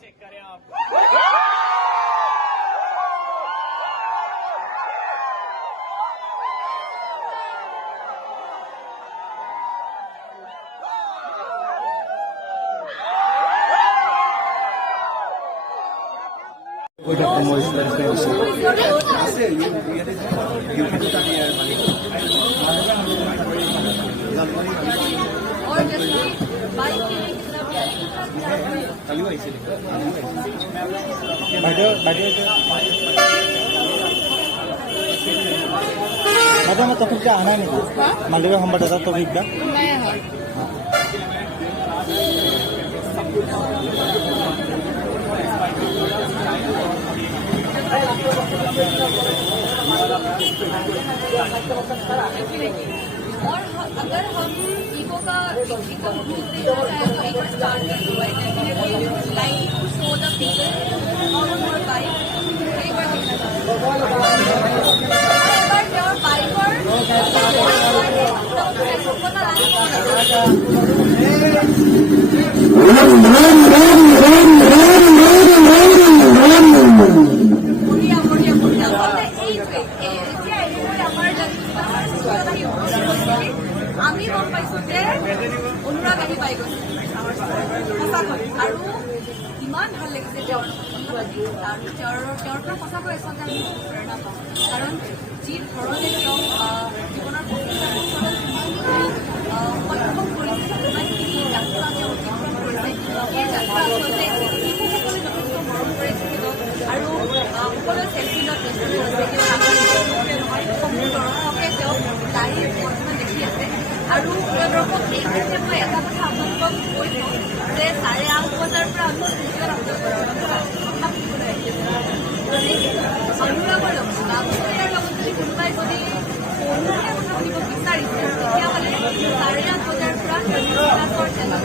check करें आप madam तो फिर क्या आना नहीं मालूम हम बता तो फिर क्या और अगर हम ईगो का दूसरी तो एक बार स्टार्ट कर दो like to show the people और मोर बाइक एक बार योर बाइक और আমি গম পাইছো যে অনুৰাগ আহি পাই গৈছে সঁচাকৈ আৰু ইমান ভাল লাগিছে তেওঁৰ পৰা সঁচাকৈ আচলতে আমি প্ৰেৰণা পাওঁ কাৰণ যি ধৰণে তেওঁ জীৱনৰ সংৰক্ষণ কৰিছে ইমানখিনি যাত্ৰা তেওঁ অতিক্ৰম কৰিছে সেই যাত্ৰা আচলতে শিশুসকলে যথেষ্ট মৰম কৰে শিকিব আৰু সকলোৱে চেল্ফিলত ব্যস্ত আছে দৰ্শকে তেওঁক দাড়ি বৰ্তমান দেখি আছে আৰু দৰ্শক এই ক্ষেত্ৰত মই এটা কথা আপোনালোকক কৈছোঁ যে 8:30 বজাৰ পৰা আমি অনুৰাগৰ লগত বাবুচৰীয়াৰ লগত যদি কোনোবাই যদি অনুৰাগৰ কথা শুনিব বিচাৰিছে তেতিয়াহ'লে 8:30 বজাৰ পৰা চেনেল